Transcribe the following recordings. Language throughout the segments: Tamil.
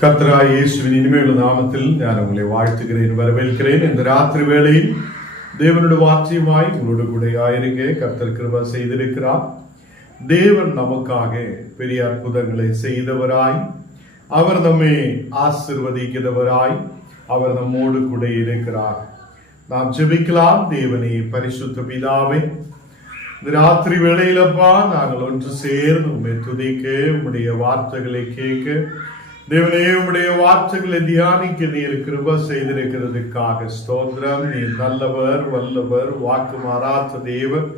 கர்த்தராகிய இயேசுவின் இனிமையுள்ள நாமத்தில் நான் உங்களை வாழ்த்துகிறேன், வரவேற்கிறேன். இந்த ராத்திரி வேளையில் தேவனுடைய வார்த்தையுமாய் உங்களோடு கூட ஆயிருக்க கர்த்தர் கிருபை செய்திருக்கிறார். தேவன் நமக்காக பெரிய அற்புதங்களை செய்தவராய், அவர் நம்மை ஆசீர்வதிக்கிறவராய், அவர் நம்மோடு கூட இருக்கிறார். நாம் ஜெபிக்கலாம். தேவனே, பரிசுத்த பிதாவே, இந்த ராத்திரி வேளையிலப்பா நாங்கள் ஒன்று சேர்ந்து உம்மை துதிக்க, உம்முடைய வார்த்தைகளை கேட்க, தேவனே உம்முடைய வார்த்தைகளை தியானிக்க நீர் கிருபை செய்திருக்கிறதுக்காக ஸ்தோத்திரம். நீர் நல்லவர், வல்லவர், வாக்கு மாறாத தேவன்.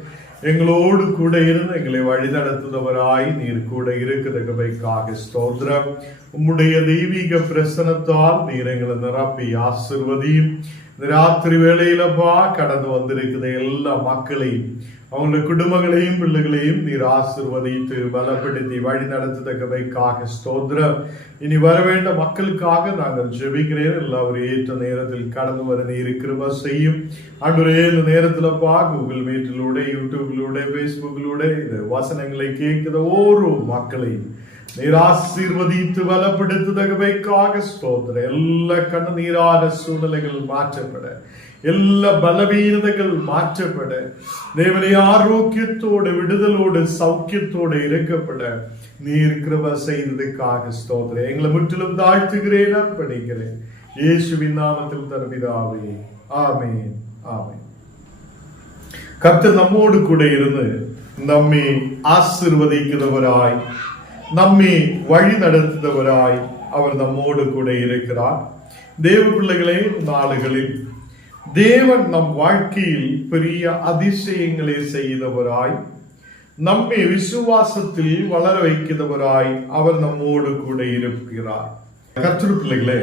எங்களோடு கூட இருந்து எங்களை வழி நடத்துபவராய் நீர் கூட இருக்கிறதுக்காக ஸ்தோத்திரம். உம்முடைய தெய்வீக பிரசனத்தால் நீர் எங்களை நிரப்பி ஆசீர்வதியும். இந்த ராத்திரி வேளையிலப்பா கடந்து வந்திருக்கிற எல்லா மக்களையும், அவங்களுடைய குடும்பங்களையும் பிள்ளைகளையும் நீர் ஆசீர்வதித்து பலப்படுத்தி வழி நடத்துவதற்காக ஸ்தோத்திரம். இனி வர வேண்ட மக்களுக்காக நாங்கள் ஜெபிக்கிறேன். எல்லாரும் ஏற்ற நேரத்தில் கடந்து வர நீர் கிருபை செய்யும். ஆண்டவரே, இந்த நேரத்திலப்பா கூகுள் மீட்டிலூட, யூடியூப்லூட, பேஸ்புக்கிலூட இந்த வசனங்களை கேட்கிற ஒவ்வொரு மக்களையும் நீர் ஆசீர்வதித்து பலப்படுத்துவதற்காக ஸ்தோத்திரம். எல்லா கண்ணீரான சூழ்நிலைகள் மாற்றப்பட, எல்லா பலவீனதைகள் மாற்றப்பட, தேவனை ஆரோக்கியத்தோடு, விடுதலோடு, சௌக்கியத்தோடு இருக்கப்பட நீர் கிருபை செய்ததுக்காக ஸ்தோத்திரம். எங்களை முற்றிலும் தாழ்த்துகிறேன், அர்ப்பணிக்கிறேன். இயேசுவின் நாமத்தில் தருபிதாவே, ஆமென், ஆமென். கர்த்தர் நம்மோடு கூட இருந்து நம்மை ஆசீர்வதிக்கிறவராய், நம்மை வழி நடத்துபவராய் அவர் நம்மோடு கூட இருக்கிறார். தேவ பிள்ளைகளே, நாடுகளில் தேவன் நம் வாழ்க்கையில் பெரிய அதிசயங்களை செய்தவராய், நம்மை விசுவாசத்தில் வளர வைக்கிறவராய் அவர் நம்மோடு கூட இருக்கிறார். கர்த்தர் பிள்ளைகளே,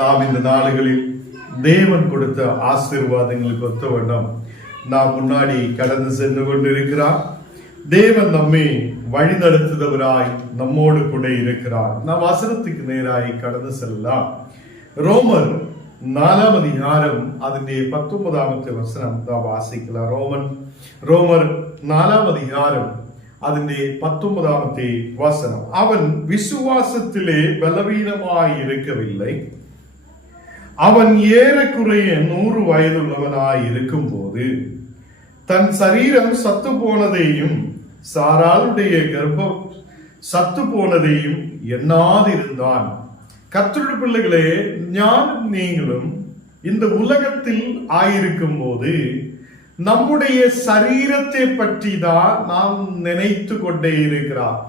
நாம் இந்த நாடுகளில் தேவன் கொடுத்த ஆசீர்வாதங்களுக்கு ஒத்த வண்ணம் நாம் முன்னாடி கடந்து சென்று கொண்டிருக்கிறார். தேவன் நம்மை வழி நடத்துபவராய் நம்மோடு கூட இருக்கிறார். நாம் வசனத்துக்கு நேராய் கடந்து செல்லலாம். ரோமர் 4 அதிகாரம் அதனுடைய 19 வசனம் தான் வாசிக்கலாம். ரோமர் 4 அதிகாரம் அதனுடைய 19 வசனம். அவன் விசுவாசத்திலே பலவீனமாய் இருக்கவில்லை. அவன் ஏறக்குறைய 100 வயதுள்ளவனாய் இருக்கும் போது தன் சரீரம் சத்து போனதையும் சாராளுடைய கர்ப்பம் சத்து போனதையும் எண்ணாதிருந்தான். கர்த்தருடைய பிள்ளைகளே, ஞானம் நீங்களும் இந்த உலகத்தில் ஆயிருக்கும் போது நம்முடைய சரீரத்தை பற்றி தான் நாம் நினைத்து கொண்டே இருக்கிறார்.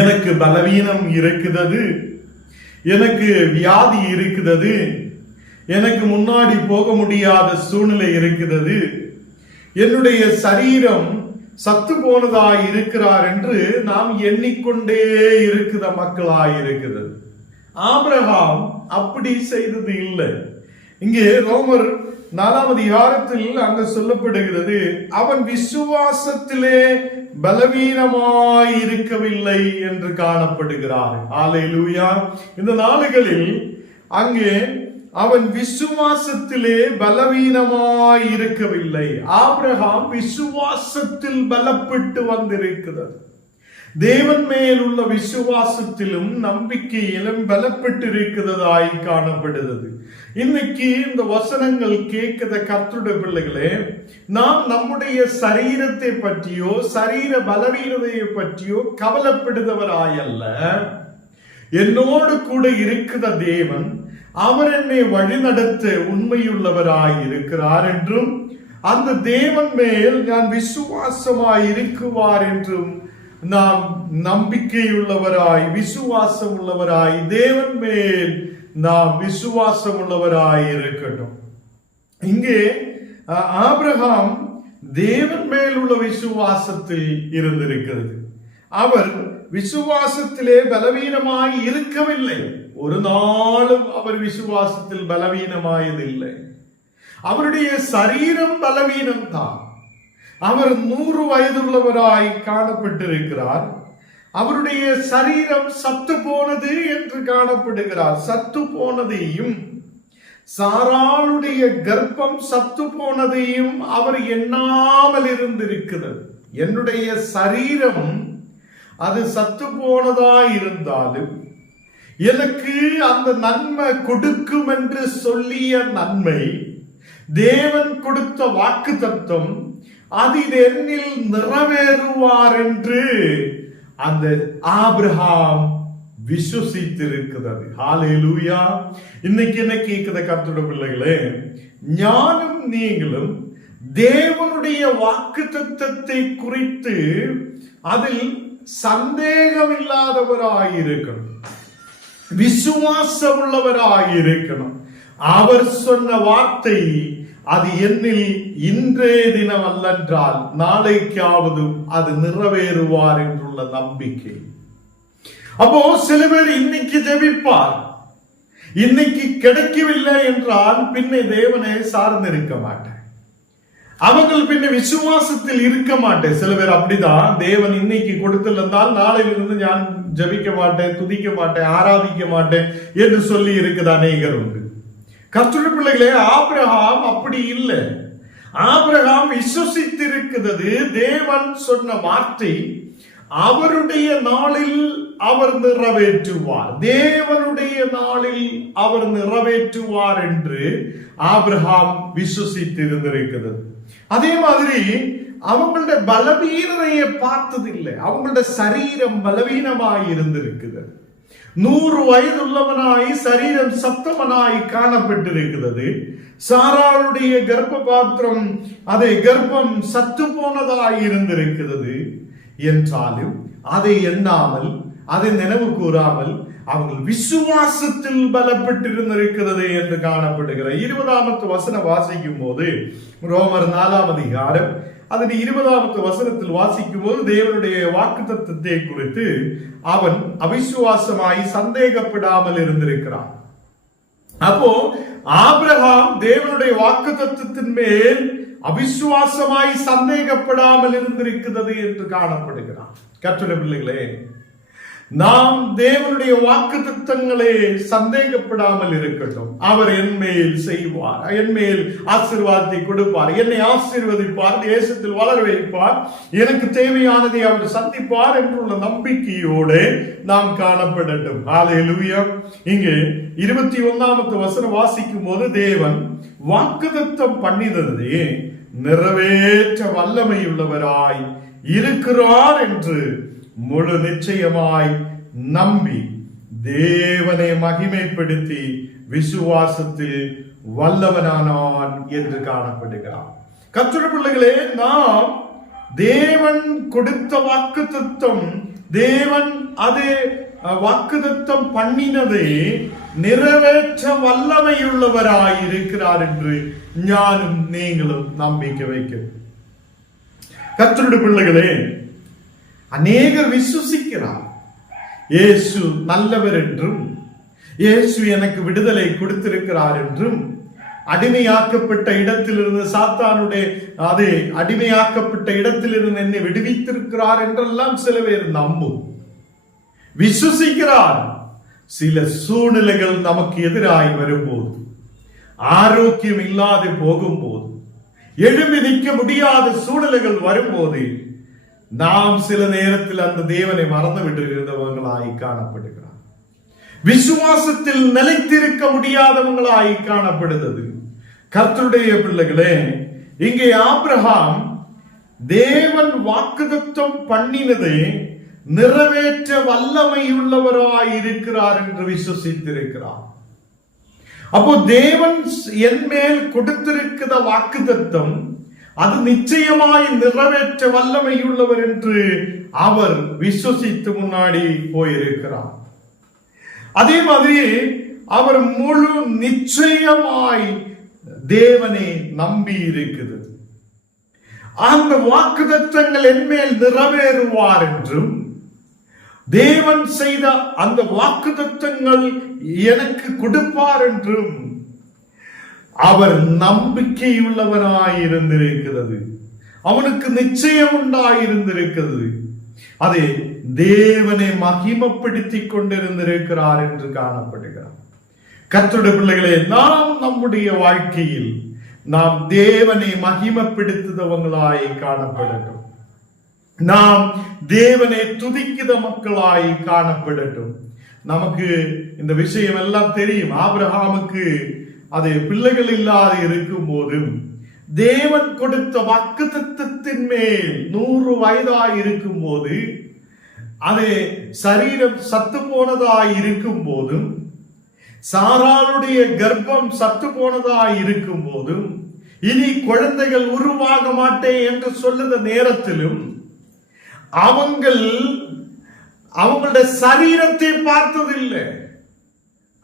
எனக்கு பலவீனம் இருக்கிறது, எனக்கு வியாதி இருக்கிறது, எனக்கு முன்னாடி போக முடியாத சூழ்நிலை இருக்கிறது, என்னுடைய சரீரம் சத்து போனதாய் இருக்கிறார் என்று நாம் எண்ணிக்கொண்டே இருக்கிற மக்களாய் இருக்கிறது. ஆபிரகாம் அப்படி செய்தது இல்லை. இங்கே ரோமர் 4 அதிகாரத்தில் அங்கு சொல்லப்படுகிறது, அவன் விசுவாசத்திலே பலவீனமாய் இருக்கவில்லை என்று காணப்படுகிறார். அல்லேலூயா. இந்த நாளுகளில் அங்கே அவன் விசுவாசத்திலே பலவீனமாய் இருக்கவில்லை. ஆபிரகாம் விசுவாசத்தில் பலப்பட்டு வந்திருக்கிறது. தேவன் மேல் உள்ள விசுவாசத்திலும் நம்பிக்கையிலும் பலப்பட்டு இருக்கிறதாய் காணப்படுகிறது. இன்னைக்கு இந்த வசனங்கள் கேட்கிற கர்த்தருடைய பிள்ளைகளே, நாம் நம்முடைய சரீரத்தை பற்றியோ சரீர பலவீனத்தை பற்றியோ கவலைப்படுகிறவராயல்ல, என்னோடு கூட இருக்கிற தேவன் அவர் என்னை வழிநடத்த உண்மையுள்ளவராய் இருக்கிறார் என்றும், அந்த தேவன் மேல் நான் விசுவாசமாய் இருக்குவார் என்றும் நாம் நம்பிக்கையுள்ளவராய், விசுவாசம் உள்ளவராய், தேவன் மேல் நாம் விசுவாசம் உள்ளவராய் இருக்கட்டும். இங்கே ஆபிரகாம் தேவன் மேல் உள்ள விசுவாசத்தில் இருந்திருக்கிறது. அவர் விசுவாசத்திலே பலவீனமாய் இருக்கவில்லை. ஒரு நாளும் அவர் விசுவாசத்தில் பலவீனமாயதில்லை. அவருடைய சரீரம் பலவீனம் தான். அவர் 100 வயதுள்ளவராய் காணப்பட்டிருக்கிறார். அவருடைய சரீரம் சத்து போனது என்று காணப்படுகிறார். சத்து போனதையும் சாராளுடைய கர்ப்பம் சத்து போனதையும் அவர் எண்ணாமல் இருந்திருக்கிறது. என்னுடைய சரீரம் அது சத்து போனதா இருந்தாலும் எனக்கு அந்த நன்மை கொடுக்கும் என்று சொல்லிய நன்மை, தேவன் கொடுத்த வாக்குத்தத்தம், அது என்னில் நிறைவேறுவார் என்று அந்த ஆபிரகாம் விசுவசித்திருக்கிறது. ஹல்லேலூயா. இன்னைக்கு என்ன கேட்கிற கர்த்தருடைய பிள்ளைகளே, ஞானம் நீங்களும் தேவனுடைய வாக்குத்தத்தத்தை குறித்து அதில் சந்தேகம் இல்லாதவராயிருக்கணும், விசுவாசம் உள்ளவராயிருக்கணும். அவர் சொன்ன வார்த்தை அது என்னில் இன்றைய தினம் அல்லென்றால் நாளைக்காவது அது நிறைவேறுவார் என்றுள்ள நம்பிக்கை. அப்போ சில பேர் இன்னைக்கு ஜெபிப்பார், இன்னைக்கு கிடைக்கவில்லை என்றால் பின்ன தேவனை சார்ந்திருக்க மாட்டேன், அவர்கள் பின்ன விசுவாசத்தில் இருக்க மாட்டேன். சில பேர் அப்படிதான், தேவன் இன்னைக்கு கொடுத்திருந்தால் நாளையிலிருந்து நான் ஜபிக்க மாட்டேன், துதிக்க மாட்டேன், ஆராதிக்க மாட்டேன் என்று சொல்லி இருக்குது அநேகர் உண்டு. கர்த்தருடைய பிள்ளைகளே, ஆபிரகாம் அப்படி இல்லை. ஆபிரகாம் விசுவசித்திருக்கிறது, தேவன் சொன்ன வார்த்தை அவருடைய நாளில் அவர் நிறைவேற்றுவார், தேவனுடைய நாளில் அவர் நிறைவேற்றுவார் என்று ஆபிரகாம் விசுவசித்திருந்திருக்கிறது. அதே மாதிரி அவங்களுடைய பலவீனதையை பார்த்ததில்லை, அவங்களுடைய சரீரம் பலவீனமாய் இருந்திருக்கிறது. 100 வயதுள்ளவனாய் சரீரம் சத்தவனாய் காணப்பட்டிருக்கிறது. சாராளுடைய கர்ப்ப பாத்திரம், அதை கர்ப்பம் சத்து போனதாய் இருந்திருக்கிறது. என்றாலும் அதை எண்ணாமல், அதை நினைவு கூறாமல் அவர்கள் விசுவாசத்தில் பலப்பட்டிருந்திருக்கிறது என்று காணப்படுகிற 20வது வசனம் வாசிக்கும் போது, ரோமர் 4ஆம் அதிகாரம் அதன் 20வது வசனத்தில் வாசிக்கும் போது தேவனுடைய வாக்குத்தத்தத்தை குறித்து அவன் அவிசுவாசமாய் சந்தேகப்படாமல் இருந்திருக்கிறான். அப்போ ஆபிரகாம் தேவனுடைய வாக்குத்தத்தத்தின் மேல் அவிசுவாசமாய் சந்தேகப்படாமல் இருந்திருக்கிறது என்று காணப்படுகிறான். கர்த்தருடைய பிள்ளைகளே, நாம் தேவனுடைய வாக்குத்தத்தங்களே சந்தேகப்படாமல் இருக்கட்டும். அவர் என் மேல் செய்வார், என் மேல் ஆசீர்வாதத்தை கொடுப்பார், என்னை ஆசீர்வதிப்பார், தேசத்தில் வளர வைப்பார், எனக்கு தேவையானதை அவர் சந்திப்பார் என்றுள்ள நம்பிக்கையோடு நாம் காணப்படட்டும். ஹல்லேலூயா. இங்கே 21வது வசனம் வாசிக்கும் போது, தேவன் வாக்குத்தத்தம் பண்ணினதே நிறைவேற்ற வல்லமையுள்ளவராய் இருக்கிறார் என்று முழு நிச்சயமாய் நம்பி தேவனை மகிமைப்படுத்தி விசுவாசத்தில் வல்லவனானான் என்று காணப்படுகிறார். கர்த்தருடைய பிள்ளைகளே, நாம் தேவன் கொடுத்த வாக்குத்தத்தம், தேவன் அதே வாக்குத்தத்தம் பண்ணினதை நிறைவேற்ற வல்லமையுள்ளவராய் இருக்கிறார் என்று ஞானும் நீங்களும் நம்பிக்கை வைக்கும். கர்த்தருடைய பிள்ளைகளே, அநேகர் விசுவசிக்கிறார், இயேசு நல்லவர் என்றும், இயேசு எனக்கு விடுதலை கொடுத்திருக்கிறார் என்றும், அடிமையாக்கப்பட்ட இடத்திலிருந்து, சாத்தானுடைய அதே அடிமையாக்கப்பட்ட இடத்திலிருந்து என்னை விடுவித்திருக்கிறார் என்றெல்லாம் சில பேர் நம்பும், விசுவசிக்கிறார். சில சூழ்நிலைகள் நமக்கு எதிராய் வரும்போது, ஆரோக்கியம் இல்லாது போகும்போது, எழும்பி நிற்க முடியாத சூழ்நிலைகள் வரும்போது நாம் சில நேரத்தில் அந்த தேவனை மறந்து விட்டிருந்தவங்களாய் காணப்படுகிறார். விசுவாசத்தில் நிலைத்திருக்க முடியாதவங்களாய் காணப்படுகிறது. கர்த்தருடைய பிள்ளைகளே, இங்கே ஆபிரகாம் தேவன் வாக்குத்தத்தம் பண்ணினதை நிறைவேற்ற வல்லமையுள்ளவராய் இருக்கிறார் என்று விசுவசித்திருக்கிறார். அப்போ தேவன் என் மேல் கொடுத்திருக்கிற வாக்குத்தத்தம் அது நிச்சயமாய் நிறைவேற்ற வல்லமையுள்ளவர் என்று அவர் விசுவசித்து முன்னாடி போயிருக்கிறார். அதே மாதிரி அவர் முழு நிச்சயமாய் தேவனை நம்பி இருக்கிறது. அந்த வாக்குத்தத்தங்கள் என் மேல் நிறைவேறுவார் என்றும், தேவன் செய்த அந்த வாக்குத்தத்தங்கள் எனக்கு கொடுப்பார் என்றும் அவர் நம்பிக்கையுள்ளவனாய் இருந்திருக்கிறது. அவனுக்கு நிச்சயம் உண்டாயிருந்திருக்கிறது. அதை தேவனை மகிமைப்படுத்திக் கொண்டிருந்திருக்கிறார் என்று காணப்படுகிறார். கர்த்தருடைய பிள்ளைகளே, நாம் நம்முடைய வாழ்க்கையில் நாம் தேவனை மகிமைப்படுத்துதவங்களாய் காணப்படட்டும். நாம் தேவனை துதிக்கிற மக்களாய் காணப்படட்டும். நமக்கு இந்த விஷயம் எல்லாம் தெரியும். ஆபிரகாமுக்கு அது பிள்ளைகள் இல்லாத இருக்கும் போதும் தேவன் கொடுத்த வாக்குத்தத்தத்தின் மேல் 100 வயதாய் இருக்கும் போது, அது சரீரம் சத்து போனதாய் இருக்கும் போதும், சாராளுடைய கர்ப்பம் சத்து போனதாய் இருக்கும் போதும், இனி குழந்தைகள் உருவாக மாட்டேன் என்று சொல்லுத நேரத்திலும் அவங்களுடைய சரீரத்தை பார்த்ததில்லை.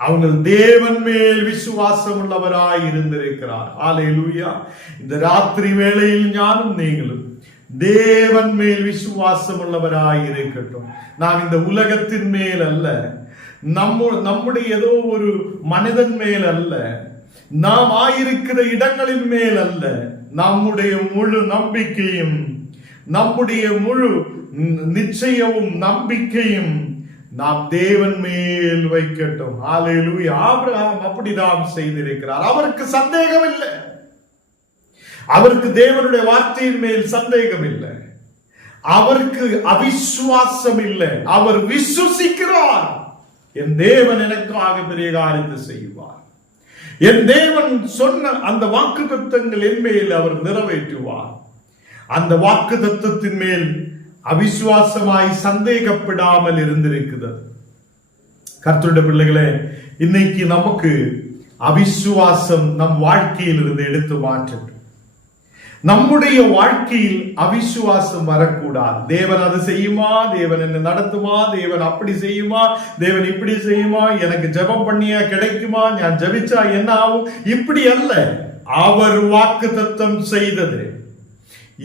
அவங்க தேவன் மேல் விசுவாசம் உள்ளவராய் இருந்திருக்கிறார். ஹல்லேலூயா. இந்த ராத்திரி வேளையில் ஞானும் நீங்களும் தேவன் மேல் விசுவாசம் உள்ளவராய் இருக்கட்டும். நாம் இந்த உலகத்தின் மேல் அல்ல, நம்முடைய ஏதோ ஒரு மனிதன் மேல் அல்ல, நாம் ஆயிருக்கிற இடங்களின் மேல் அல்ல, நம்முடைய முழு நம்பிக்கையும், நம்முடைய முழு நிச்சயமும் நம்பிக்கையும் நாம் தேவன் மேல் வைக்கட்டும். ஹல்லேலூயா. ஆபிரகாம் அப்படிதான் செய்திருக்கிறார். அவருக்கு சந்தேகம் இல்லை, அவருக்கு தேவனுடைய வார்த்தையின் மேல் சந்தேகம் இல்லை, அவருக்கு அவிசுவாசம் இல்லை. அவர் விசுவாசிக்கிறார், என் தேவன் எனக்காக பெரிய காரியத்தை செய்வார், என் தேவன் சொன்ன அந்த வாக்குத்தத்தங்கள் என் மேல் அவர் நிறைவேற்றுவார். அந்த வாக்குத்தத்தத்தின் மேல் அவிசுவாசமாய் சந்தேகப்படாமல் இருந்திருக்கிறது. கர்த்தருடைய பிள்ளைகளே, இன்னைக்கு நமக்கு அவிசுவாசம் நம் வாழ்க்கையில் இருந்து எடுத்து மாற்றட்டும். நம்முடைய வாழ்க்கையில் அவிசுவாசம் வரக்கூடாது. தேவன் அது செய்யுமா, தேவன் என்ன நடத்துமா, தேவன் அப்படி செய்யுமா, தேவன் இப்படி செய்யுமா, எனக்கு ஜெபம் பண்ணியா கிடைக்குமா, நான் ஜெபிச்சா என்ன ஆகும், இப்படி அல்ல. அவர் வாக்குத்தத்தம் செய்தது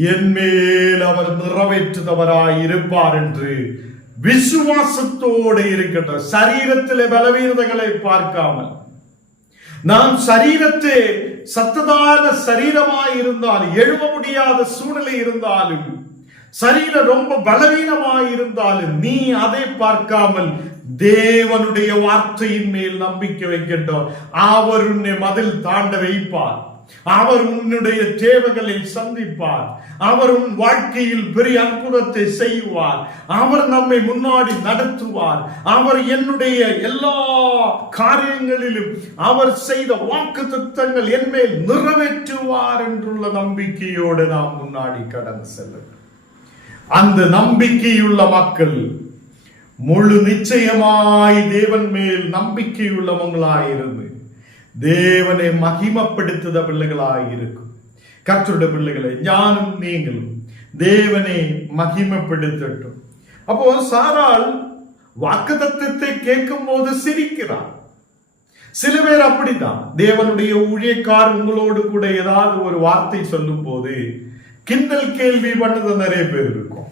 என் மேல் அவர் நிறைவேற்றுதவராய் இருப்பார் என்று விசுவாசத்தோடு இருக்கட்டும். சரீரத்திலே பலவீனதைகளை பார்க்காமல், நாம் சரீரத்தை சத்ததான சரீரமாய் இருந்தாலும், எழுத முடியாத சூழ்நிலை இருந்தாலும், சரீரம் ரொம்ப பலவீனமாய் இருந்தாலும், நீ அதை பார்க்காமல் தேவனுடைய வார்த்தையின் மேல் நம்பிக்கை வைக்கட்டும். அவர் உன்னை மதில் தாண்ட வைப்பார், அவர் உன்னுடைய தேவைகளை சந்திப்பார், அவர் உன் வாழ்க்கையில் பெரிய அற்புதத்தை செய்வார், அவர் நம்மை முன்னாடி நடத்துவார், அவர் என்னுடைய எல்லா காரியங்களிலும் அவர் செய்த வாக்குத்தத்தங்கள் என் மேல் நிறைவேற்றுவார் என்றுள்ள நம்பிக்கையோடு நாம் முன்னாடி கடந்து செல்ல. அந்த நம்பிக்கையுள்ள மக்கள் முழு நிச்சயமாய் தேவன் மேல் நம்பிக்கையுள்ளவங்களாயிருந்து தேவனை மகிமைப்படுத்துத பிள்ளைகளாய் இருக்கும். கர்த்தருடைய பிள்ளைகளை, ஞானும் நீங்களும் தேவனை மகிமைப்படுத்தட்டும். அப்போ சாராள் வாக்குத்தத்தத்தை கேட்கும் போது சிரிக்கிறார். சில பேர் அப்படித்தான், தேவனுடைய ஊழியக்கார் உங்களோடு கூட ஏதாவது ஒரு வார்த்தை சொல்லும் போது கிண்டல் கேள்வி பண்ணது நிறைய பேர் இருக்கும்.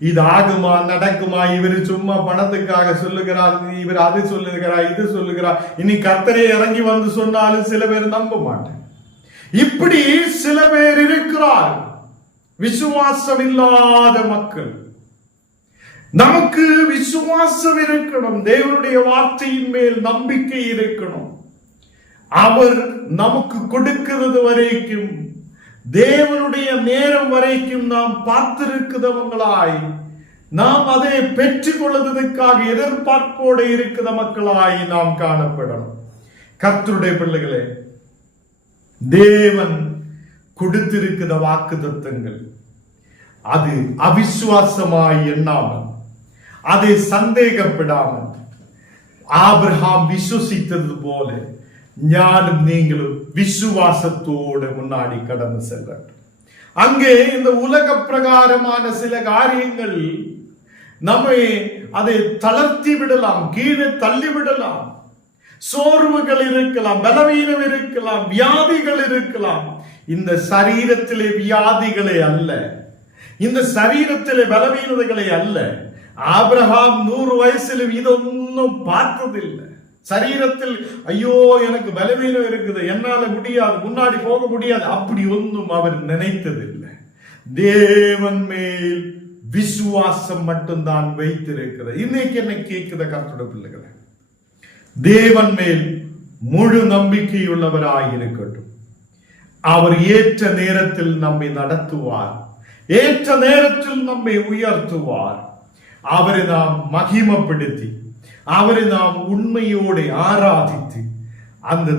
இது ஆகுமா, நடக்குமா, இவர் சும்மா பணத்துக்காக சொல்லுகிறார், இவர் அது சொல்லுகிறார், இது சொல்லுகிறார், இனி கர்த்தரே இறங்கி வந்து சொன்னாலும் சில பேர் நம்ப மாட்டேன். இப்படி சில பேர் இருக்கிறார், விசுவாசம் இல்லாத மக்கள். நமக்கு விசுவாசம் இருக்கணும், தேவனுடைய வார்த்தையின் மேல் நம்பிக்கை இருக்கணும். அவர் நமக்கு கொடுக்கிறது வரைக்கும், தேவனுடைய நேரம் வரைக்கும் நாம் பார்த்திருக்கிறவங்களாய், நாம் அதை பெற்றுக் கொள்வதற்காக எதிர்பார்ப்போடு இருக்கிற மக்களாய் நாம் காணப்படணும். கர்த்தருடைய பிள்ளைகளே, தேவன் கொடுத்திருக்கிற வாக்குத்தத்தங்கள் அது அவிசுவாசமாய் எண்ணாமல், அதை சந்தேகப்படாமல், ஆபிரகாம் விசுவசித்தது போல ஞானும் நீங்களும் விசுவாசத்தோடு முன்னாடி கடந்து செல்லட்டும். அங்கே இந்த உலக பிரகாரமான சில காரியங்கள் நம்மை அதை தளர்த்தி விடலாம், கீழே தள்ளி விடலாம். சோர்வுகள் இருக்கலாம், பலவீனம் இருக்கலாம், வியாதிகள் இருக்கலாம். இந்த சரீரத்திலே வியாதிகளே அல்ல, இந்த சரீரத்திலே பலவீனதைகளை அல்ல. ஆபிரகாம் 100 வயசிலும் இதொன்னும் பார்த்ததில்லை. சரீரத்தில் ஐயோ எனக்கு பலவீனம் இருக்குது, என்னால முடியாது, முன்னாடி போக முடியாது, அப்படி ஒன்றும் அவர் நினைத்ததில்லை. தேவன் மேல் விசுவாசம் மட்டும்தான் வைத்திருக்கிறது. இன்னைக்கு என்ன கேட்குத கர்த்தருடைய பிள்ளைகளை, தேவன் மேல் முழு நம்பிக்கையுள்ளவராய் இருக்கட்டும். அவர் ஏற்ற நேரத்தில் நம்மை நடத்துவார், ஏற்ற நேரத்தில் நம்மை உயர்த்துவார். அவரை நாம் மகிமைப்படுத்தி அவரை நாம் உண்மையோடு ஆராதித்து அந்த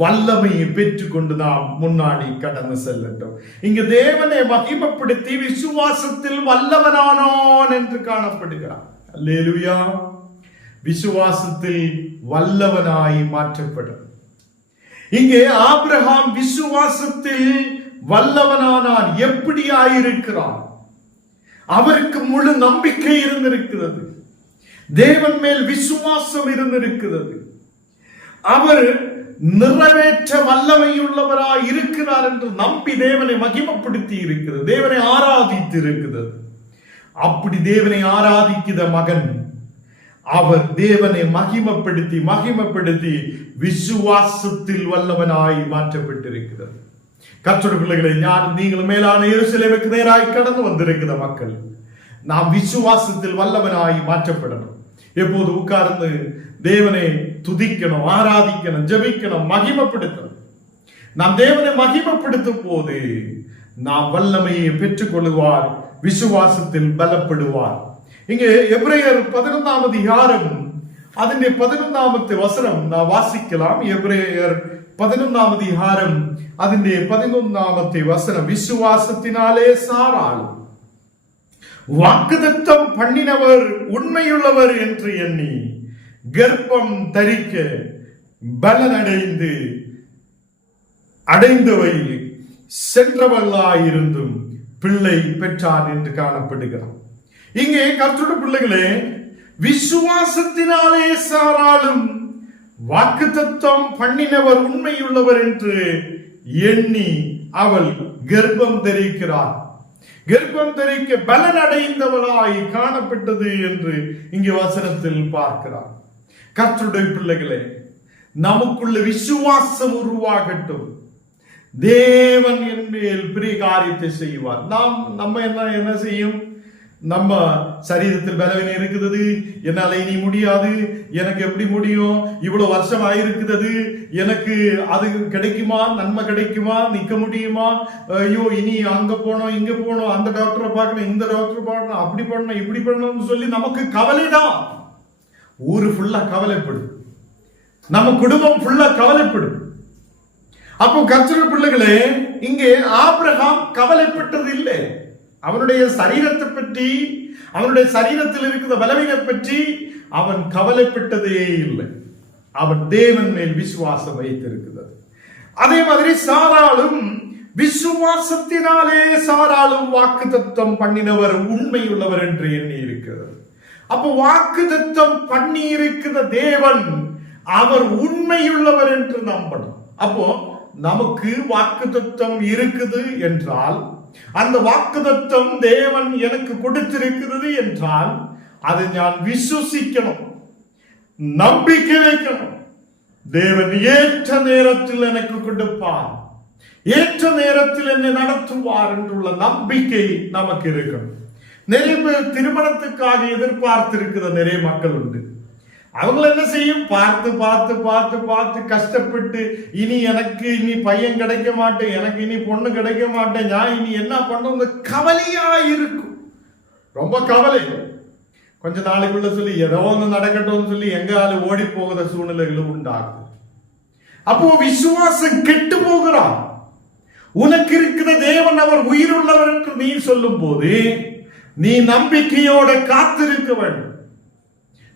வல்லமையை பெற்றுக்கொண்டு நாம் முன்னாடி கடந்து செல்லட்டும். இங்கு தேவனை மகிமைப்படுத்தி விசுவாசத்தில் வல்லவனானான் என்று காணப்படுகிறார். அல்லேலூயா. விசுவாசத்தில் வல்லவனாய் மாற்றப்படும். இங்கே ஆபிரகாம் விசுவாசத்தில் வல்லவனானான். எப்படி ஆயிருக்கிறான்? அவருக்கு முழு நம்பிக்கை இருந்திருக்கிறது. தேவன் மேல் விசுவாசம் இருந்திருக்கிறது. அவர் நிறைவேற்ற வல்லமையுள்ளவராய் இருக்கிறார் என்று நம்பி தேவனை மகிமைப்படுத்தி இருக்கிறது. தேவனை ஆராதித்து இருக்கிறது. அப்படி தேவனை ஆராதிக்கிற மகன் அவர் தேவனை மகிமைப்படுத்தி விசுவாசத்தில் வல்லவனாய் மாற்றப்பட்டிருக்கிறது. கர்த்தருடைய பிள்ளைகளை, நீங்கள் மேலான எருசலேமுக்கு நேராய் கடந்து வந்திருக்கிற மக்கள், நாம் விசுவாசத்தில் வல்லவனாய் மாற்றப்படணும். எப்போது உட்கார்ந்து தேவனை துதிக்கணும், ஆராதிக்கணும், ஜெபிக்கணும், மகிமைப்படுத்தணும். நாம் தேவனை மகிமைப்படுத்தும் போது நாம் வல்லமையை பெற்றுக் கொள்ளுவார், விசுவாசத்தில் பலப்படுவார். இங்கே எபிரேயர் 11ஆம் அதிகாரம் അതിന്റെ 11ാമത്തെ വചനം നാം വാസിக்கலாம். എബ്രേയർ 11ആം அதிகாரம் അതിന്റെ 11ാമത്തെ വചനം, விசுவாசத்தினாலே சாராள் வாக்குத்தத்தம் பண்ணினவர் உண்மையுள்ளவர் என்று எண்ணி கர்ப்பம் தரிக்க பலன் அடைந்தவை சென்றவர்களாயிருந்தும் பிள்ளை பெற்றார் என்று காணப்படுகிறார். இங்கே கர்த்தருடைய பிள்ளைகளே, விசுவாசத்தினாலே சாராளும் வாக்குத்தத்தம் பண்ணினவர் உண்மையுள்ளவர் என்று எண்ணி அவள் கர்ப்பம் தரிக்கிறார். கர்ப்பம் தரிக்க பலன் அடைந்தவளாய் காணப்பட்டது என்று இங்கே வசனத்தில் பார்க்கிறார். கர்த்தருடைய பிள்ளைகளே, நமக்குள்ள விசுவாசம் உருவாகட்டும். தேவன் என் மேல் பெரிய காரியத்தை செய்வார். நம்ம என்ன செய்யும்? நம்ம சரீரத்தில் பலவீனம் இருக்குது, என்னால இனி முடியாது, எனக்கு எப்படி முடியும், இவ்வளவு வருஷம் ஆயிருக்கிறது, எனக்கு அது கிடைக்குமா, நன்மை கிடைக்குமா, நிக்க முடியுமா, ஐயோ இனி அங்க போனோம், இங்க போனோம், அந்த டாக்டரை பார்க்கணும், இந்த டாக்டரை பார்க்கணும், அப்படி பண்ணணும், இப்படி பண்ணணும்னு சொல்லி நமக்கு கவலைதான். ஊரு ஃபுல்லா கவலைப்படும், நம்ம குடும்பம் ஃபுல்லா கவலைப்படும். அப்போ கர்த்தருடைய பிள்ளைகளே, இங்கே ஆபிரகாம் கவலைப்பட்டது இல்லை. அவனுடைய சரீரத்தை பற்றி, அவனுடைய சரீரத்தில் இருக்கிற பலவீனம் பற்றி அவன் கவலைப்பட்டதே இல்லை. அவன் தேவன் மேல் விசுவாசம் வைத்திருக்கிறது. அதே மாதிரி சாராளும் விசுவாசத்தினாலே சாராளும் வாக்குத்தத்தம் பண்ணினவர் உண்மையுள்ளவர் என்று எண்ணி இருக்கிறது. அப்போ வாக்குத்தத்தம் பண்ணி இருக்கிற தேவன் அவர் உண்மையுள்ளவர் என்று நம்பணும். அப்போ நமக்கு வாக்குத்தத்தம் இருக்குது என்றால், அந்த வாக்குத்தத்தம் தேவன் எனக்கு கொடுத்திருக்கிறது என்றால் அதை நான் விசுவசிக்கணும், நம்பிக்கை வைக்கணும். தேவன் ஏற்ற நேரத்தில் எனக்கு கொடுப்பார், ஏற்ற நேரத்தில் என்னை நடத்துவார் என்றுள்ள நம்பிக்கை நமக்கு இருக்கணும். நிறைய பேர் திருமணத்துக்காக எதிர்பார்த்திருக்கிற நிறைய மக்கள் உண்டு. அவங்க என்ன செய்யும்? பார்த்து பார்த்து பார்த்து பார்த்து கஷ்டப்பட்டு, இனி எனக்கு இனி பையன் கிடைக்க மாட்டேன், எனக்கு இனி பொண்ணு கிடைக்க மாட்டேன், நான் இனி என்ன பண்றது கவலையா இருக்கும். ரொம்ப கவலை. கொஞ்ச நாளைக்குள்ள சொல்லி ஏதோ ஒன்று நடக்கட்டும் சொல்லி எங்கால ஓடி போகிற சூழ்நிலைகளும் உண்டாகும். அப்போ விசுவாசம் கெட்டு போகிறான். உனக்கு இருக்கிற தேவன் அவர் உயிருள்ளவர் என்று நீ சொல்லும் போது நீ நம்பிக்கையோட காத்திருக்க வேண்டும்.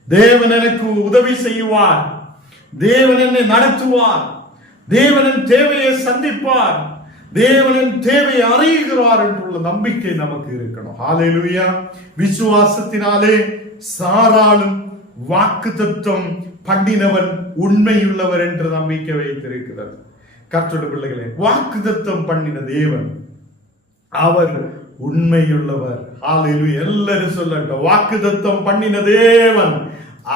தேவன் எனக்கு உதவி செய்வார், தேவன் என்னை நடத்துவார், தேவனின் தேவையை சந்திப்பார், தேவனின் தேவையை அறிகிறார் என்றுள்ள நம்பிக்கை நமக்கு இருக்கணும். ஹல்லேலூயா. விசுவாசத்தினாலே சாராளும் வாக்குத்தத்தம் பண்ணினவன் உண்மையுள்ளவர் என்று நம்பிக்கை வைத்திருக்கிறது. கர்த்தருடைய பிள்ளைகளே, வாக்குத்தத்தம் பண்ணின தேவன் அவர் உண்மையுள்ளவர். ஹல்லேலூயா. எல்லாரும் சொல்லட்டும், வாக்குத்தத்தம் பண்ணின தேவன்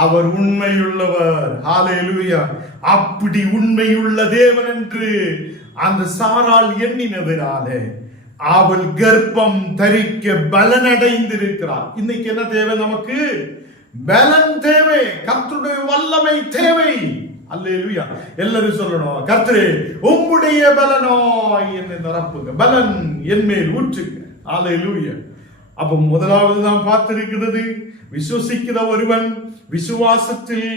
அவர் உண்மையுள்ளவர். ஹல்லேலூயா. அப்படி உண்மையுள்ள தேவன் என்று அந்த சாராள் எண்ணினதினாலே அவள் கர்ப்பம் தரிக்க பலன் அடைந்திருக்கிறார். இன்னைக்கு என்ன தேவை? நமக்கு பலன் தேவை, கர்த்தருடைய வல்லமை தேவை. அல்லேலூயா. எல்லாரும் சொல்லணும், கர்த்தரே உம்முடைய பலனாய் என்னை நிரப்புங்க, பலன் என் மேல் ஊற்றுங்க. அல்லேலூயா. அப்ப முதலாவது நாம் பார்த்திருக்கிறது, விசுவசிக்கிற ஒருவன் விசுவாசத்தில்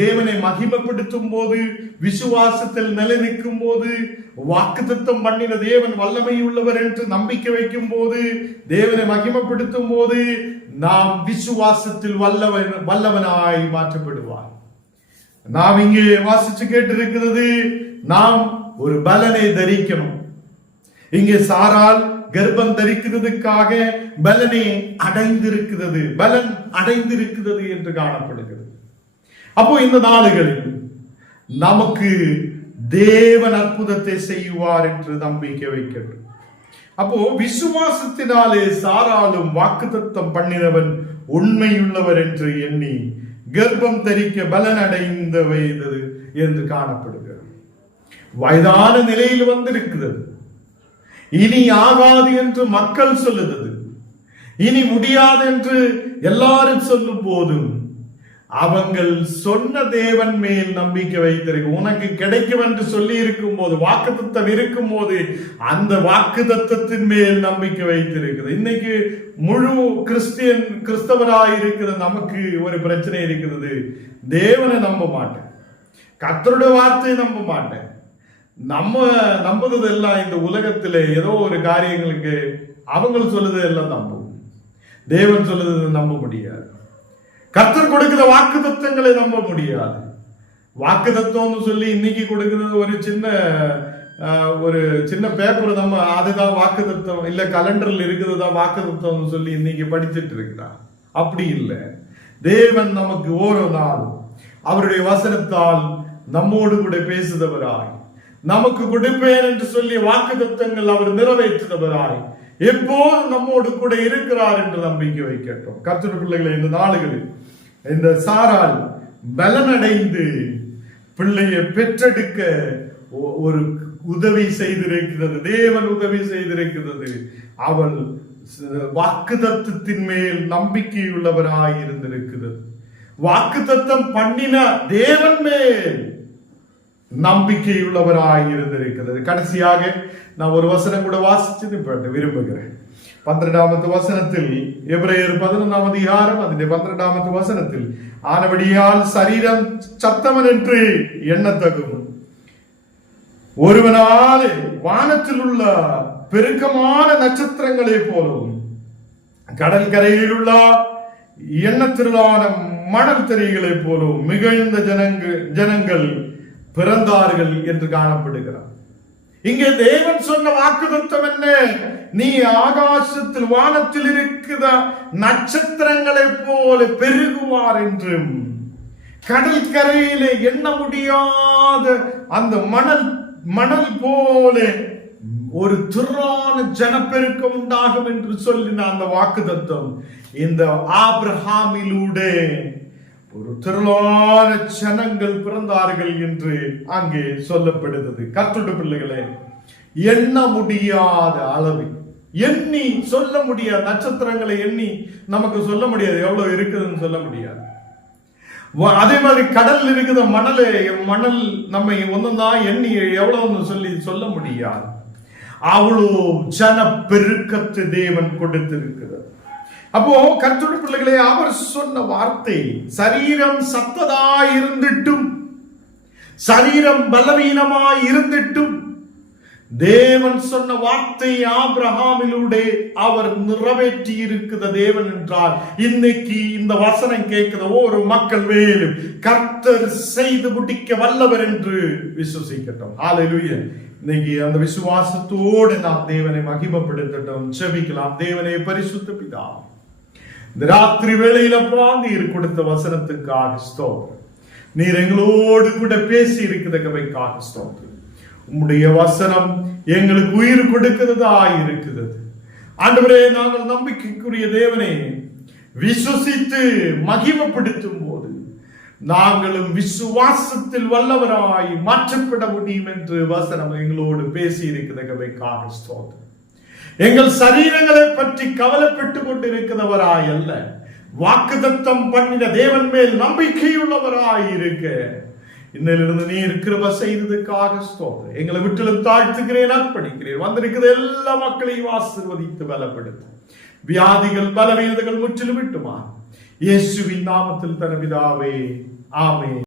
தேவனை மகிமைப்படுத்தும் போது, விசுவாசத்தில் நிலைநிற்கும் போது, வாக்குத்தத்தம் பண்ணின தேவன் வல்லமை உள்ளவர் என்று நம்பிக்கை வைக்கும் போது, தேவனை மகிமைப்படுத்தும் போது நாம் விசுவாசத்தில் வல்லவனாய் மாற்றப்படுவார். நாம் இங்கே வாசிச்சு கேட்டிருக்கிறது, நாம் ஒரு பலனை தரிக்கணும். இங்கே சாரால் கர்ப்பம் தரிக்கிறதுக்காக பலனை அடைந்திருக்கிறது, பலன் அடைந்திருக்கிறது என்று காணப்படுகிறது. அப்போ இந்த நாளுகளில் நமக்கு தேவன் அற்புதத்தை செய்வார் என்று நம்பிக்கை வைக்கணும். அப்போ விசுவாசத்தினாலே சாராலும் வாக்குத்தத்தம் பண்ணினவன் உண்மையுள்ளவர் என்று எண்ணி கர்ப்பம் தரிக்க பலன் அடைந்த வயது என்று காணப்படுகிறது. வயதான நிலையில் வந்திருக்கிறது. இனி ஆகாது என்று மக்கள் சொல்லுகிறது, இனி முடியாது என்று எல்லாரும் சொல்லும் போதும் அவங்கள் சொன்ன தேவன் மேல் நம்பிக்கை வைத்திருக்கு. உனக்கு கிடைக்கும் என்று சொல்லி இருக்கும் போது, வாக்குத்தத்தம் இருக்கும் போது அந்த வாக்குத்தத்தத்தின் மேல் நம்பிக்கை வைத்திருக்கிறது. இன்னைக்கு முழு கிறிஸ்தவராய் இருக்கிற நமக்கு ஒரு பிரச்சனை இருக்கிறது. தேவனை நம்ப மாட்டேன், கர்த்தருடைய வார்த்தையை நம்ப மாட்டேன். நம்ம நம்புறது எல்லாம் இந்த உலகத்திலே ஏதோ ஒரு காரியங்களுக்கு அவங்க சொல்லுது எல்லாம் நம்பும், தேவன் சொல்லுது நம்ப முடியாது. கர்த்தர் கொடுக்கிற வாக்கு தத்துவங்களை நம்ப முடியாது. வாக்கு தத்துவம்னு சொல்லி இன்னைக்கு கொடுக்கிறது ஒரு சின்ன பேப்பர், நம்ம அதுதான் வாக்கு தத்துவம், இல்ல கலண்டர்ல இருக்கிறது தான் வாக்கு தத்துவம்னு சொல்லி இன்னைக்கு படிச்சுட்டு இருக்கிறார். அப்படி இல்லை. தேவன் நமக்கு ஓரோ நாள் அவருடைய வசனத்தால் நம்மோடு கூட பேசுதவராய், நமக்கு கொடுப்பேன் என்று சொல்லி வாக்கு தத்துவங்கள் அவர் நிறைவேற்றுபவராய் எப்போது நம்மோடு கூட இருக்கிறார் என்று நம்பிக்கை வைக்கட்டும். கர்த்தருடைய பிள்ளைகளை, இந்த நாளுகளில் இந்த சாரால் பலனடைந்து பிள்ளையை பெற்றெடுக்க ஒரு உதவி செய்திருக்கிறது, தேவன் உதவி செய்திருக்கிறது. அவள் வாக்குத்தத்தத்தின் மேல் நம்பிக்கையுள்ளவராய் இருந்திருக்கிறது. வாக்குத்தத்தம் பண்ணின தேவன் மேல் நம்பிக்கையுள்ளவராய் இருந்திருக்கிறது. கடைசியாக நான் ஒரு வசனம் கூட வாசிச்சு விரும்புகிறேன். 12வது வசனத்தில், எபிரேயர் 11ஆம் அதிகாரம் அதிலே 12வது வசனத்தில், ஆனபடியால் சரீரம் சத்தமன் என்று எண்ணத்தகும் ஒருவனாலே வானத்தில் உள்ள பெருக்கமான நட்சத்திரங்களை போலவும் கடல் கரையில் உள்ள எண்ணத்திலான மணல் திரைகளை போலவும் மிகுந்த ஜனங்கள் பிறந்தார்கள் என்று காணப்படுகிறார். இங்கே தேவன் சொன்ன வாக்குத்தத்தம் என்ன? நீ ஆகாசத்தில் வானத்தில் இருக்கிற நட்சத்திரங்களை போல பெருகுவார் என்றும், கடல் கரையிலே எண்ண முடியாத அந்த மணல் போல ஒரு திரளான ஜனப்பெருக்கம் உண்டாகும் என்று சொல்லின அந்த வாக்குத்தத்தம் இந்த ஆபிரகாமிலூடே ஒரு திரளான ஜனங்கள் பிறந்தார்கள் என்று அங்கே சொல்லப்படுகிறது. கர்த்தருடைய பிள்ளைகளே, எண்ண முடியாத அளவில் எண்ணி சொல்ல முடியாது. நட்சத்திரங்களை எண்ணி நமக்கு சொல்ல முடியாது, எவ்வளவு இருக்குதுன்னு சொல்ல முடியாது. அதே மாதிரி கடல் இருக்கிற மணல் நம்ம ஒன்னுதான் எண்ணி எவ்வளவுன்னு சொல்லி சொல்ல முடியாது. அவ்வளோ ஜன பெருக்கத்தை தேவன் கொடுத்திருக்கிறது. அப்போ கர்த்தருடைய பிள்ளைகளே, அவர் சொன்ன வார்த்தை, சரீரம் சத்ததாய் இருந்துட்டும், சரீரம் பலவீனமாய் இருந்துட்டும், தேவன் சொன்ன வார்த்தை ஆபிரகாமிலூடே அவர் நிறைவேற்றி இருக்கிற தேவன் என்றால், இன்னைக்கு இந்த வசனம் கேட்கிற ஒரு மக்கள் மேலும் கர்த்தர் செய்து முடிக்க வல்லவர் என்று விசுவசிக்கட்டும். ஹல்லேலூயா. இன்னைக்கு அந்த விசுவாசத்தோடு நாம் தேவனை மகிமைப்படுத்தட்டும். செபிக்கலாம். தேவனை பரிசுத்த பிதா, இந்த ராத்திரி வேளையில நீர் கொடுத்த வசனத்துக்காக ஸ்தோத்திரம். நீர் எங்களோடு கூட பேசி இருக்கிறதுக்காக ஸ்தோத்திரம். உம்முடைய வசனம் எங்களுக்கு உயிர் கொடுக்கிறதா இருக்கிறது. ஆண்டவரே, நாங்கள் நம்பிக்கைக்குரிய தேவனே, விசுவசித்து மகிமைப்படுத்தும் போது நாங்களும் விசுவாசத்தில் வல்லவராய் மாற்றப்பட முடியும் என்று வசனம் எங்களோடு பேசி இருக்கிறதுக்காக ஸ்தோத்திரம். எங்கள் சரீரங்களை பற்றி கவலைப்பட்டுக் கொண்டிருக்கிறவராய் அல்ல, வாக்குத்தத்தம் பண்ணின தேவன் மேல் நம்பிக்கையுள்ளவராய் இருக்க இன்னிலிருந்து நீர் கிருபை செய்ததுக்காக ஸ்தோத்திரம். எங்களை விட்டிலும் தாழ்த்துகிறேன், அர்ப்பணிக்கிறேன். வந்திருக்கிற எல்லா மக்களையும் ஆசீர்வதித்து பலப்படுத்தும். வியாதிகள் பலவீனங்கள் முற்றிலும் விட்டுமா இயேசுவின் நாமத்தில் தன பிதாவே, ஆமென்.